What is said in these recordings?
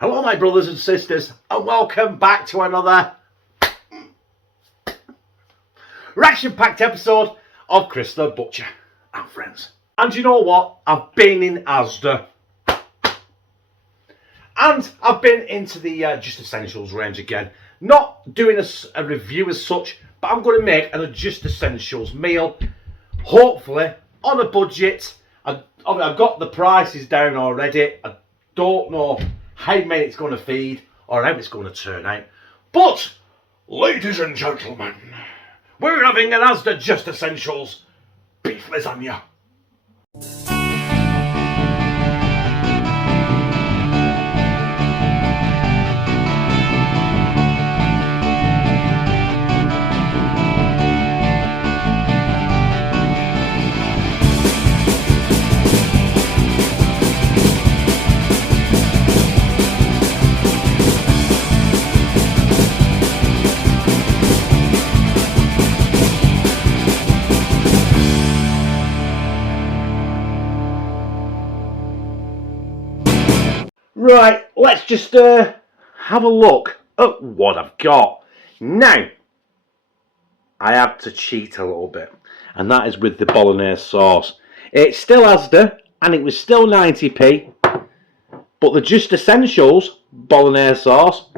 Hello my brothers and sisters, and welcome back to another ration-packed episode of Chris the Butcher and Friends. And you know what? I've been in Asda. And I've been into the Just Essentials range again. Not doing a review as such, but I'm going to make an Just Essentials meal. Hopefully on a budget. I've got the prices down already. I don't know how many it's going to feed or how it's going to turn out. But, ladies and gentlemen, we're having an Asda Just Essentials beef lasagna. Right, let's just have a look at what I've got. Now, I have to cheat a little bit, and that is with the Bolognese sauce. It's still Asda, and it was still 90p, but the Just Essentials Bolognese sauce,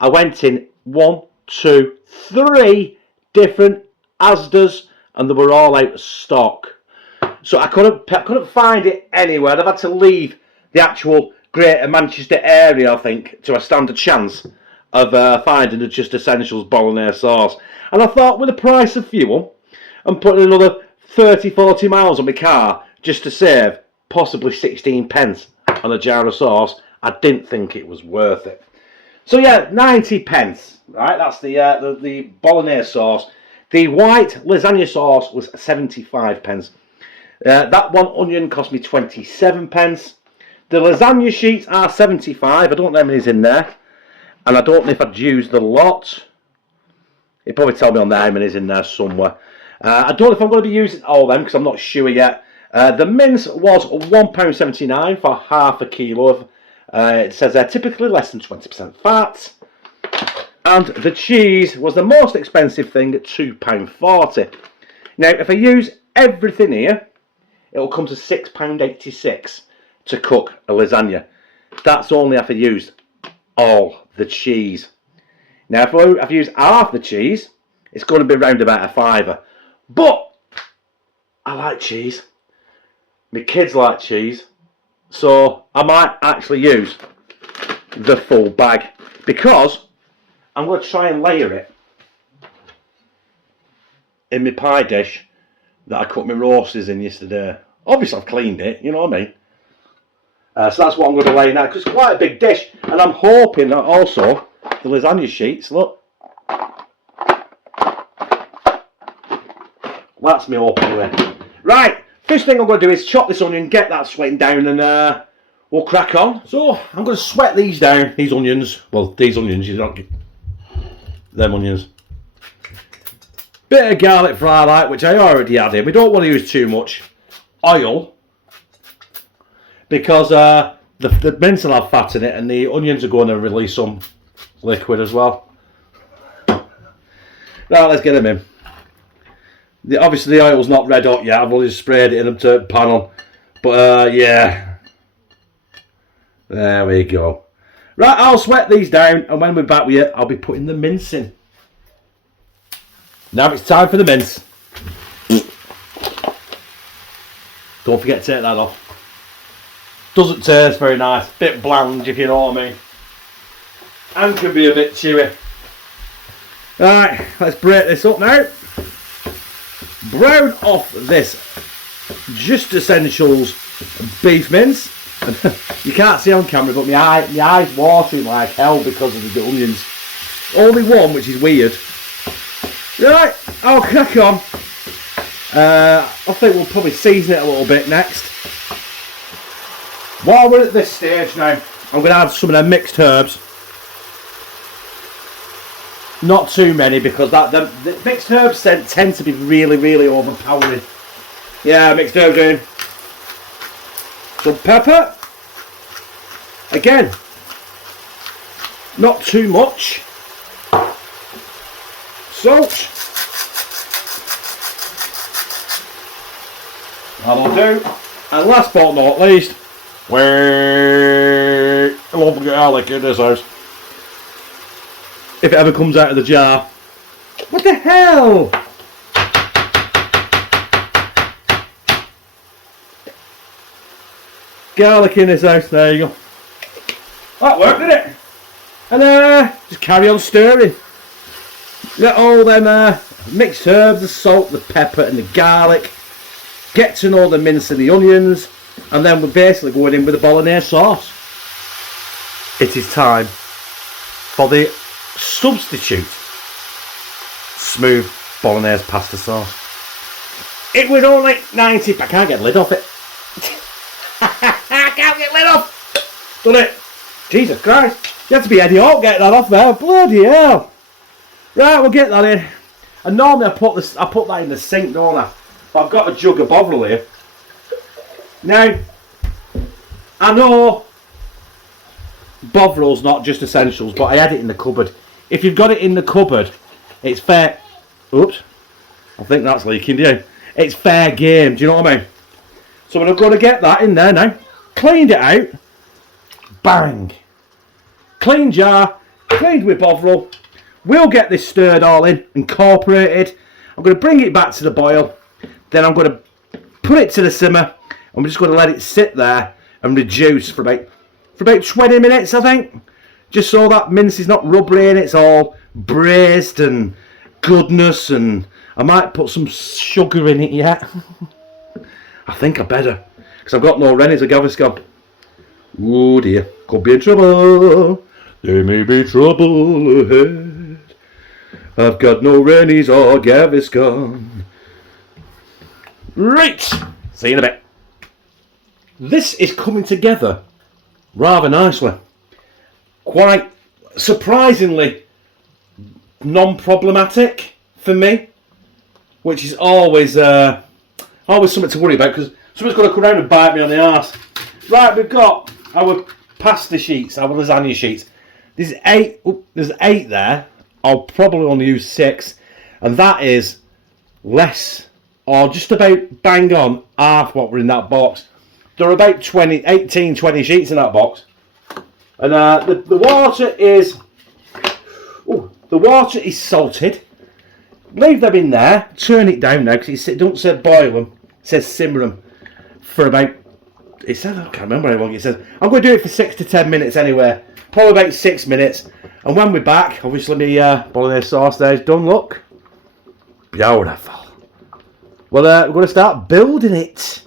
I went in 1, 2, 3 different Asdas, and they were all out of stock. So I couldn't find it anywhere. I've had to leave the actual Greater Manchester area, I think, to stand a chance of finding the Just Essentials Bolognese sauce. And I thought, with the price of fuel and putting another 30-40 miles on my car just to save possibly 16 pence on a jar of sauce, I didn't think it was worth it. So yeah, 90 pence, right? That's the Bolognese sauce. The white lasagna sauce was 75 pence. That one onion cost me 27 pence. The lasagna sheets are 75. I don't know how many's in there. And I don't know if I'd used the lot. It'd probably tell me on there how many's in there somewhere. I don't know if I'm going to be using all of them because I'm not sure yet. The mince was £1.79 for half a kilo. It says they're typically less than 20% fat. And the cheese was the most expensive thing at £2.40. Now, if I use everything here, it'll come to £6.86. to cook a lasagna. That's only if I used all the cheese. Now if I've used half the cheese, it's going to be round about a £5. But I like cheese. My kids like cheese. So I might actually use the full bag, because I'm going to try and layer it in my pie dish that I cut my roasts in yesterday. Obviously I've cleaned it, you know what I mean. So that's what I'm going to lay now, because it's quite a big dish, and I'm hoping that also the lasagna sheets, look, that's me open way. Right, first thing I'm going to do is chop this onion, get that sweating down, and we'll crack on. So I'm going to sweat these down, these onions. Well, these onions, you don't get them onions. Bit of garlic fry light, which I already had in. We don't want to use too much oil, because the mince will have fat in it, and the onions are going to release some liquid as well. Right, let's get them in. Obviously the oil's not red hot yet, I've only sprayed it in up to panel. But yeah. There we go. Right, I'll sweat these down, and when we're back with you, I'll be putting the mince in. Now it's time for the mince. Don't forget to take that off. Doesn't taste very nice, bit bland if you know what I mean, and can be a bit chewy. Right, let's break this up now. Brown off this Just Essentials beef mince. You can't see on camera, but my eye's watering like hell because of the onions. Only one, which is weird. Right, I'll crack on. I think we'll probably season it a little bit next. While we're at this stage now, I'm going to add some of them mixed herbs. Not too many, because the mixed herbs tend to be really, really overpowering. Yeah, mixed herbs in. Some pepper. Again, not too much. Salt. That'll do. And last but not least, I love garlic in this house. If it ever comes out of the jar. What the hell? Garlic in this house, there you go. That worked, didn't it? And just carry on stirring. Let all them mixed herbs, the salt, the pepper and the garlic get to know the mince and the onions, and then we're basically going in with the Bolognese sauce. It is time for the substitute smooth Bolognese pasta sauce. It was only 90, I can't get the lid off it. I can't get the lid off. Done it. Jesus Christ. You have to be Eddie Hawk getting that off there. Bloody hell. Right, we'll get that in. And normally I put that in the sink, don't I? But I've got a jug of Bovril here. Now, I know Bovril's not just essentials, but I had it in the cupboard. If you've got it in the cupboard, it's fair. Oops. I think that's leaking, do you? It's fair game, do you know what I mean? So we're going to get that in there now. Cleaned it out. Bang. Clean jar. Cleaned with Bovril. We'll get this stirred all in, incorporated. I'm going to bring it back to the boil. Then I'm going to put it to the simmer. I'm just going to let it sit there and reduce for about 20 minutes, I think. Just so that mince is not rubbery and it's all braised and goodness. And I might put some sugar in it yet. I think I better, because I've got no Rennies or Gaviscon. Oh dear, could be in trouble. There may be trouble ahead. I've got no Rennies or Gaviscon. Right, see you in a bit. This is coming together rather nicely. Quite surprisingly non-problematic for me, which is always something to worry about, because someone's going to come around and bite me on the arse. Right, we've got our pasta sheets, our lasagna sheets. There's 8 there. I'll probably only use 6, and that is less, or just about bang on half what were in that box. There are about 20 sheets in that box, and the water is salted. Leave them in there. Turn it down now, because it don't say boil them. It says simmer them for about. It says, I can't remember how long it says. I'm going to do it for 6 to 10 minutes anyway. Probably about 6 minutes. And when we're back, obviously my Bolognese sauce there is done. Look, beautiful. Well, we're going to start building it.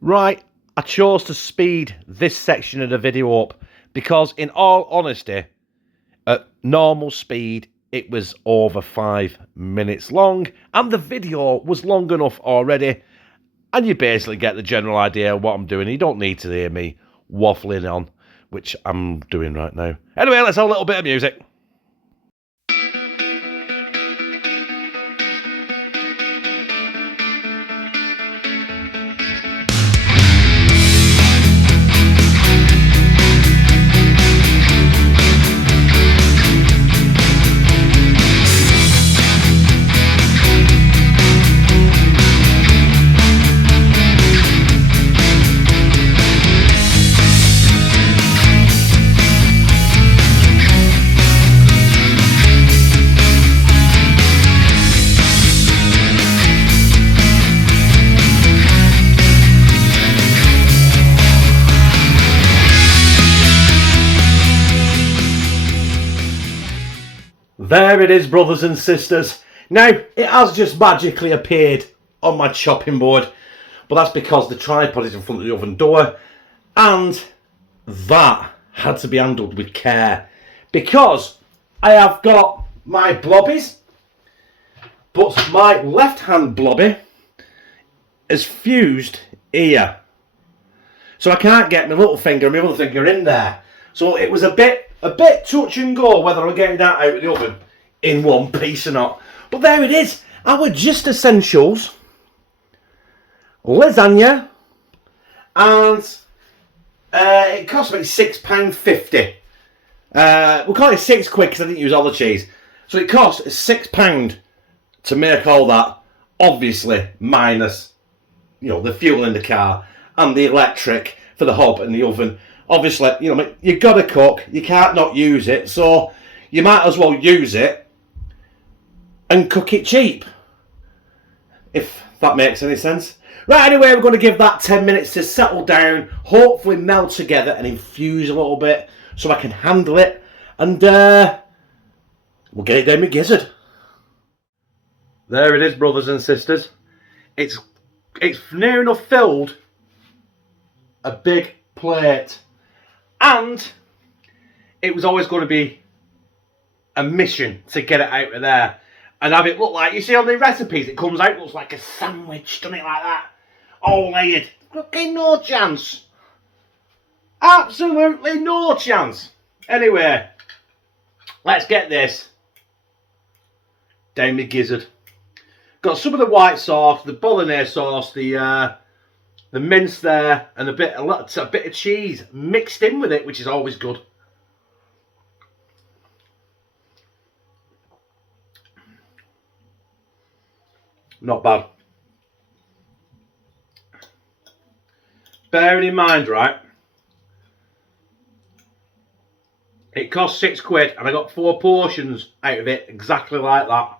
Right, I chose to speed this section of the video up because, in all honesty, at normal speed, it was over 5 minutes long, and the video was long enough already, and you basically get the general idea of what I'm doing. You don't need to hear me waffling on, which I'm doing right now. Anyway, let's have a little bit of music. There it is, brothers and sisters. Now, it has just magically appeared on my chopping board, but that's because the tripod is in front of the oven door, and that had to be handled with care, because I have got my blobbies, but my left-hand blobby is fused here. So I can't get my little finger and my other finger in there. So it was a bit touch and go whether I'm getting that out of the oven in one piece or not. But there it is. Our just essentials. Lasagna. And it cost me £6.50. We'll call it £6 because I didn't use all the cheese. So it cost £6 to make all that. Obviously, minus, the fuel in the car and the electric for the hob and the oven. Obviously, you've got to cook. You can't not use it. So you might as well use it and cook it cheap. If that makes any sense. Right, anyway, we're going to give that 10 minutes to settle down, hopefully melt together and infuse a little bit so I can handle it. And we'll get it down my gizzard. There it is, brothers and sisters. It's near enough filled a big plate. And it was always going to be a mission to get it out of there and have it look like, you see on the recipes, it comes out, looks like a sandwich, doesn't it, like that? All layered. Okay, no chance. Absolutely no chance. Anyway, let's get this down my gizzard. Got some of the white sauce, the Bolognese sauce, the mince there, and a bit of cheese mixed in with it, which is always good. Not bad. Bearing in mind, right, it cost £6 and I got 4 portions out of it, exactly like that.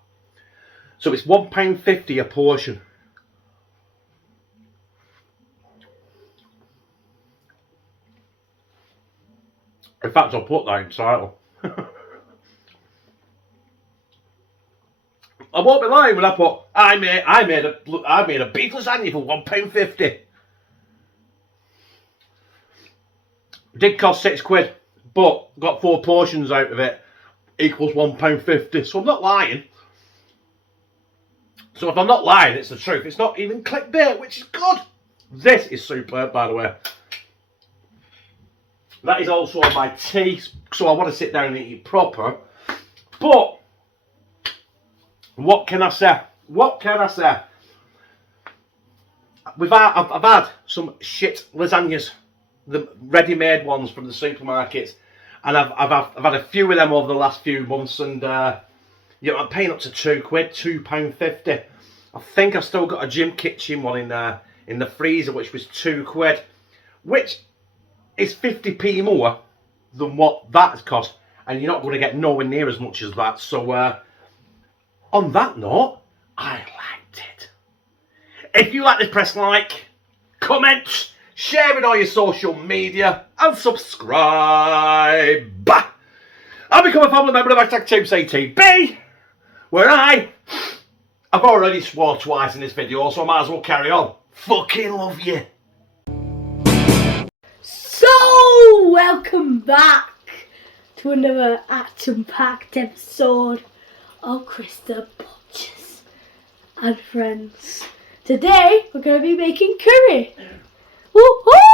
So it's £1.50 a portion. In fact, I'll put that in the title. I won't be lying when I put I made a beef lasagna for £1.50. Did cost £6, but got 4 portions out of it, equals £1.50. So I'm not lying. So if I'm not lying, it's the truth. It's not even clickbait, which is good. This is superb, by the way. That is also my tea, so I want to sit down and eat it proper. But what can I say? What can I say? I've had some shit lasagnas, the ready-made ones from the supermarkets, and I've had a few of them over the last few months, and I'm paying up to £2, £2.50. I think I've still got a gym kitchen one in the freezer, which was £2, which is 50p more than what that has cost, and you're not going to get nowhere near as much as that. So on that note, I liked it. If you like this, press like, comment, share it on your social media, and subscribe. I'll become a family member of #TeamCTB, where I've already swore twice in this video, so I might as well carry on. Fucking love you. So, welcome back to another action-packed episode of Krista Butchers and Friends. Today, we're going to be making curry. Woohoo!